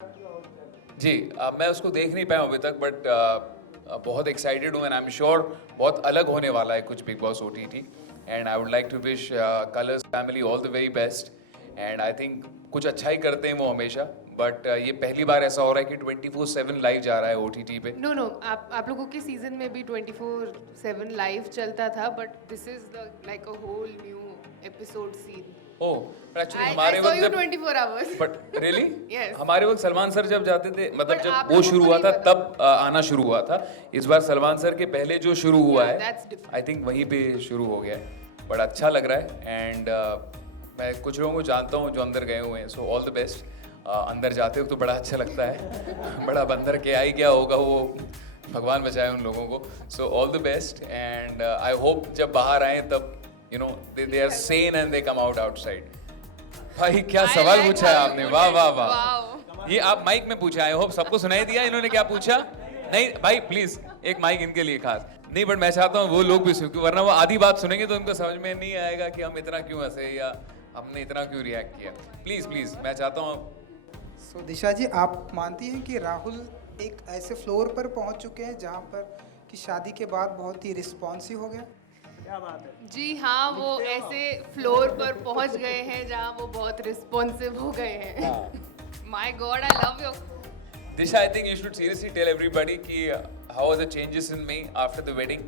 जी मैं उसको देख नहीं पाया हूं अभी तक बट बहुत एक्साइटेड हूँ एंड आई एम श्योर बहुत अलग होने वाला है कुछ Bigg Boss OTT and I would like to wish Colors family all the very best and I think कुछ अच्छा ही करते हैं वो हमेशा बट ये पहली बार ऐसा हो रहा है कि 24/7 लाइव जा रहा है OTT पे। नो नो आप लोगों के सीजन में भी 24/7 लाइव चलता था but this is the like a whole new episode scene. Oh but actually I हमारे saw वक्त you जब 24 hours. But really Yes. हमारे वक्त सलमान सर जब जाते थे मतलब But जब आप वो लोगों शुरू को हुआ नहीं था पता। तब आना शुरू हुआ था। इस बार सलमान सर के पहले जो शुरू हुआ Yeah, है that's different. आई थिंक वहीं पे शुरू हो गया है बट अच्छा लग रहा है एंड मैं कुछ लोगों को जानता हूँ जो अंदर गए हुए हैं सो ऑल द बेस्ट। अंदर जाते हो तो बड़ा अच्छा लगता है बड़ा बंदर क्या ही क्या होगा वो भगवान बचाए उन लोगों को so all the best and I hope जब बाहर आए तब you know they are sane and they come out outside. भाई क्या I सवाल like पूछा है how you आपने put वाह it. वाह वाह Wow. ये आप माइक में पूछा आई होप सबको सुनाई दिया इन्होंने क्या पूछा नहीं भाई प्लीज एक माइक इनके लिए खास नहीं बट मैं चाहता हूँ वो लोग भी सुन वरना वो आधी बात सुनेंगे तो उनको समझ में नहीं आएगा कि हम इतना क्यों हंसे या हमने इतना क्यों रिएक्ट किया। प्लीज प्लीज मैं चाहता हूँ सो दिशा जी, आप मानती हैं कि राहुल एक ऐसे फ्लोर पर पहुंच चुके हैं जहां पर कि शादी के बाद बहुत ही रिस्पॉन्सिव हो गया? जी हाँ, वो ऐसे फ्लोर पर पहुंच गए हैं जहाँ वो बहुत रिस्पॉन्सिव हो गए हैं। My god I love you. Disha I think you should seriously tell everybody कि how are the changes in me after the wedding.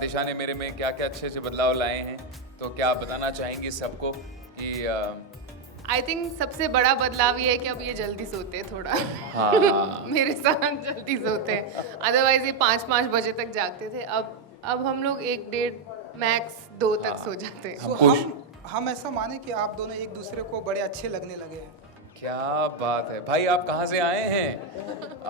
Disha ने मेरे में क्या क्या अच्छे अच्छे बदलाव लाए हैं तो क्या आप बताना चाहेंगी सबको कि आई थिंक सबसे बड़ा बदलाव ये है कि अब ये जल्दी सोते हैं थोड़ा। हाँ मेरे साथ जल्दी सोते हैं, अदरवाइज ये 5-5 बजे तक जागते थे। अब हम लोग 1-1.5 मैक्स 2 तक सो जाते हैं। सो हम ऐसा माने कि आप दोनों एक दूसरे को बड़े अच्छे लगने लगे हैं? क्या बात है भाई आप कहाँ से आए हैं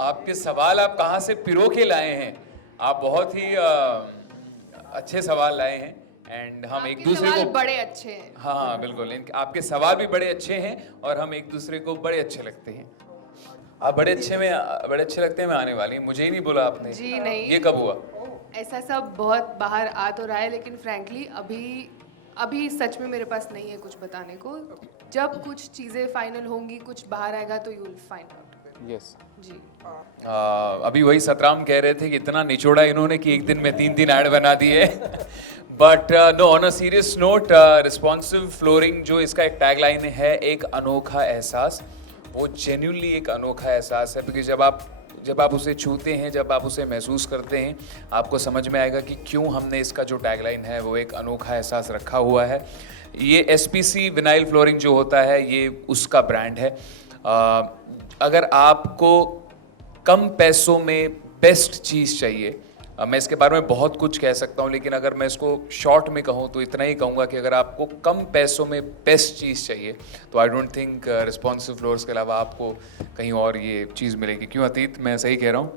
आपके सवाल आप कहाँ से पिरो के लाए हैं आप बहुत ही अच्छे सवाल लाए हैं एंड हम एक आपके दूसरे सवाल को बड़े अच्छे हैं। हाँ बिल्कुल आपके सवाल भी बड़े अच्छे हैं और हम एक दूसरे को बड़े अच्छे लगते हैं। आप बड़े अच्छे लगते हैं मैं आने वाली मुझे ही नहीं बोला आपने। जी नहीं। ये कब हुआ? ऐसा सब बहुत बाहर आ तो रहा है लेकिन फ्रैंकली अभी सच में मेरे पास नहीं है कुछ बताने को। जब कुछ चीज़ें फाइनल होंगी, कुछ बाहर आएगा तो you will find out. Yes ji. अभी वही सतराम कह रहे थे कि इतना निचोड़ा इन्होंने कि एक दिन में 3 ऐड बना दिए but know on a serious note responsive flooring जो इसका एक टैगलाइन है एक अनोखा एहसास वो जेन्युइनली एक अनोखा एहसास है क्योंकि जब आप उसे छूते हैं जब आप उसे महसूस करते हैं आपको समझ में आएगा कि क्यों हमने इसका जो टैगलाइन है वो एक अनोखा एहसास रखा हुआ है। ये SPC विनाइल फ्लोरिंग जो होता है ये उसका ब्रांड है। अगर आपको कम पैसों में बेस्ट चीज़ चाहिए मैं इसके बारे में बहुत कुछ कह सकता हूँ लेकिन अगर मैं इसको शॉर्ट में कहूँ तो इतना ही कहूँगा कि अगर आपको कम पैसों में बेस्ट चीज़ चाहिए तो I don't think responsive floors के अलावा आपको कहीं और ये चीज़ मिलेगी। क्यों अतीत मैं सही कह रहा हूँ?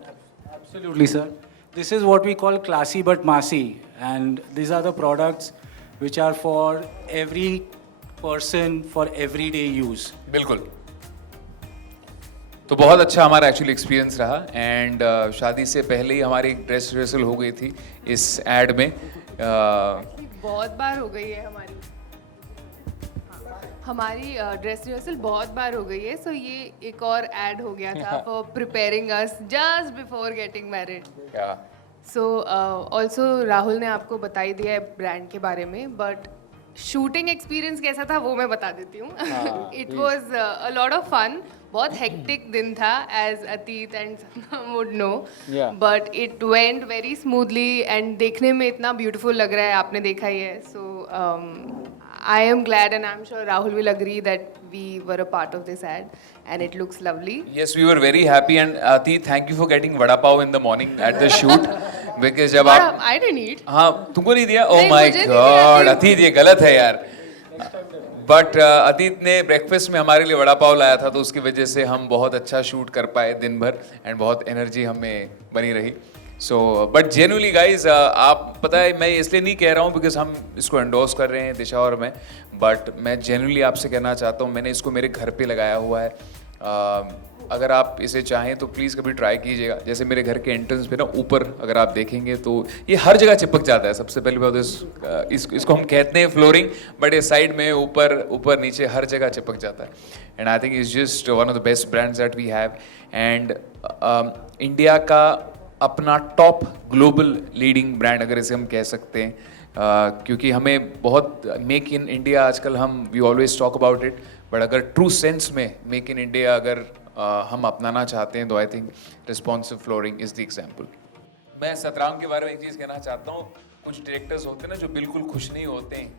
Absolutely, sir. This is what we call classy but massy, and these are the products which are for every person for everyday use. बिल्कुल। तो बहुत अच्छा हमारा एक्चुअली एक्सपीरियंस रहा एंड शादी से पहले ही हमारी एक ड्रेस रिहर्सल हो गई थी इस एड में। बहुत बार हो गई है हमारी ड्रेस रिहर्सल बहुत बार हो गई है। सो ये एक और ऐड हो गया था for preparing us just before getting married. क्या सो ऑल्सो राहुल ने आपको बता ही दिया है ब्रांड के बारे में बट शूटिंग एक्सपीरियंस कैसा था वो मैं बता देती हूँ। It was a lot of fun. बहुत हेक्टिक दिन था एज अतीत and would know but it went very smoothly and देखने में इतना ब्यूटीफुल लग रहा है, आपने देखा ही है। सो I am glad and I'm sure Rahul will agree that we were a part of this ad and it looks lovely. Yes, we were very happy and Atit, thank you for getting vada pav in the morning at the shoot because जब आप I didn't eat. हाँ तुमको नहीं दिया? Oh नहीं, my मुझे नहीं दिया, God, अतीत। अतीत ये गलत है यार। बट अतीत ने ब्रेकफास्ट में हमारे लिए वड़ा पाव लाया था तो उसकी वजह से हम बहुत अच्छा शूट कर पाए दिन भर एंड बहुत एनर्जी हमें बनी रही। सो बट जेन्युइनली गाइज आप पता है मैं इसलिए नहीं कह रहा हूँ बिकॉज हम इसको एंडोर्स कर रहे हैं दिशा और मैं बट मैं जेन्युइनली आपसे कहना चाहता हूँ मैंने इसको मेरे घर पे लगाया हुआ है। अगर आप इसे चाहें तो प्लीज़ कभी ट्राई कीजिएगा। जैसे मेरे घर के एंट्रेंस पे ना ऊपर अगर आप देखेंगे तो ये हर जगह चिपक जाता है। सबसे पहली बात इसको हम कहते हैं फ्लोरिंग, बट ये साइड में ऊपर नीचे हर जगह चिपक जाता है। And I think it's just one of the best brands that we have. And India का अपना टॉप ग्लोबल लीडिंग ब्रांड अगर इसे हम कह सकते हैं, क्योंकि हमें बहुत मेक इन इंडिया आजकल we always talk about it, but अगर ट्रू सेंस में मेक इन इंडिया अगर हम अपनाना चाहते हैं तो I think responsive flooring is the example. मैं सतराम के बारे में एक चीज़ कहना चाहता हूँ। कुछ डायरेक्टर्स होते हैं ना जो बिल्कुल खुश नहीं होते हैं,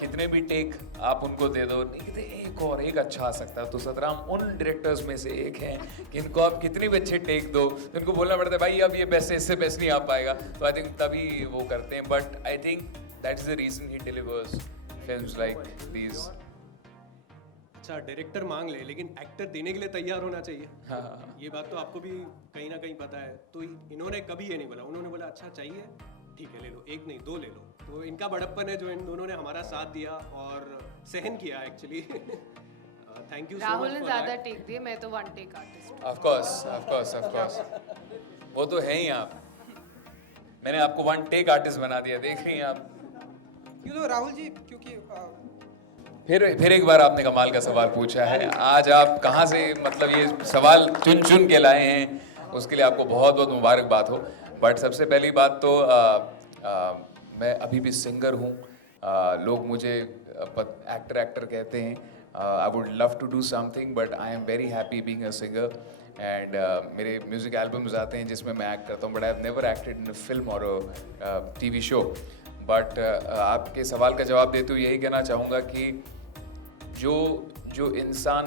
कितने भी टेक आप उनको दे दो, नहीं कहते एक अच्छा आ सकता है। तो सतराम उन डायरेक्टर्स में से एक हैं कि इनको आप कितने भी अच्छे टेक दो तो इनको बोलना पड़ता है भाई अब ये बेस्ट इससे बेस्ट नहीं आ पाएगा। तो आई थिंक तभी वो करते हैं, but I think that is the reason he delivers films like these. अच्छा, डायरेक्टर मांग ले लेकिन एक्टर देने के लिए तैयार होना चाहिए। हाँ। ये बात तो आपको भी कहीं ना कहीं पता है। तो इन्होंने कभी ये नहीं बोला, उन्होंने बोला अच्छा चाहिए ठीक है ले लो, एक नहीं दो ले लो। तो इनका बड़प्पन है जो इन दोनों ने हमारा साथ दिया और सहन किया एक्चुअली। Thank you. राहुल ने ज़्यादा टेक दिए, मैं तो one take artist. Of course वो तो है ही आप। मैंने आपको वन टेक आर्टिस्ट बना दिया, देख रही हैं आप। राहुल जी, क्योंकि फिर एक बार आपने कमाल का सवाल पूछा है। आज आप कहाँ से मतलब ये सवाल चुन के लाए हैं, उसके लिए आपको बहुत बहुत मुबारकबाद हो। बट सबसे पहली बात तो मैं अभी भी सिंगर हूँ। लोग मुझे एक्टर कहते हैं। I would love to do something but I am very happy being a singer. And मेरे म्यूज़िक एल्बम्स आते हैं जिसमें मैं एक्ट करता हूँ, but I have never acted in a film और अ टीवी शो। बट आपके सवाल का जवाब देते हुए यही कहना चाहूँगा कि जो इंसान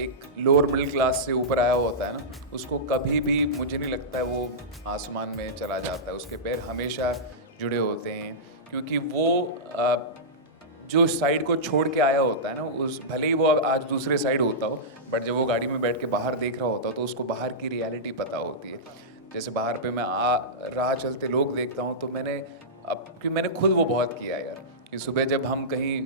एक लोअर मिडिल क्लास से ऊपर आया होता है ना, उसको कभी भी मुझे नहीं लगता है वो आसमान में चला जाता है। उसके पैर हमेशा जुड़े होते हैं, क्योंकि वो जो साइड को छोड़ के आया होता है ना, उस भले ही वो आज दूसरे साइड होता हो, बट जब वो गाड़ी में बैठ के बाहर देख रहा होता हो तो उसको बाहर की रियलिटी पता होती है। जैसे बाहर पे मैं राह चलते लोग देखता हूँ तो क्योंकि मैंने खुद वो बहुत किया यार, कि सुबह जब हम कहीं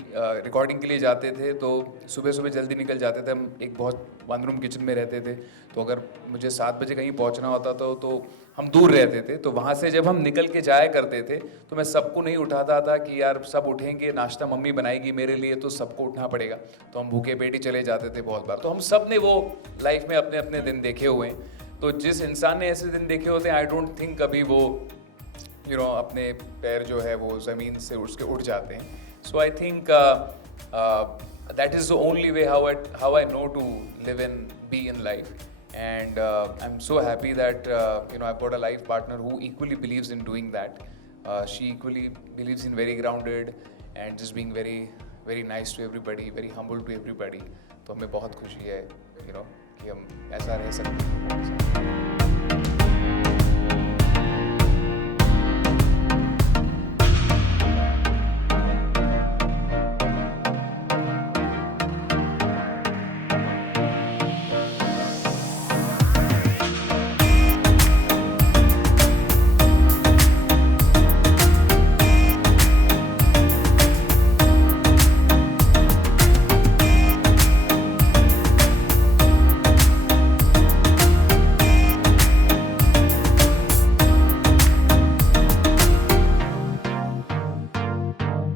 रिकॉर्डिंग के लिए जाते थे तो सुबह जल्दी निकल जाते थे। हम एक बहुत वन रूम किचन में रहते थे, तो अगर मुझे 7 बजे कहीं पहुंचना होता तो हम दूर रहते थे। तो वहाँ से जब हम निकल के जाया करते थे तो मैं सबको नहीं उठाता था कि यार सब उठेंगे, नाश्ता मम्मी बनाएगी मेरे लिए तो सबको उठना पड़ेगा। तो हम भूखे पेट ही चले जाते थे बहुत बार। तो हम सब ने वो लाइफ में अपने अपने दिन देखे हुए हैं। तो जिस इंसान ने ऐसे दिन देखे होते हैं, आई डोंट थिंक कभी वो अपने पैर जो है वो ज़मीन से उसके उठ जाते हैं। So I think that is the only way how I know to live in be in life. And I'm so happy that I've got a life partner who equally believes in doing that. She equally believes in very grounded and just being very very nice to everybody, very humble to everybody. तो हमें बहुत खुशी है कि हम ऐसा रह सकते हैं।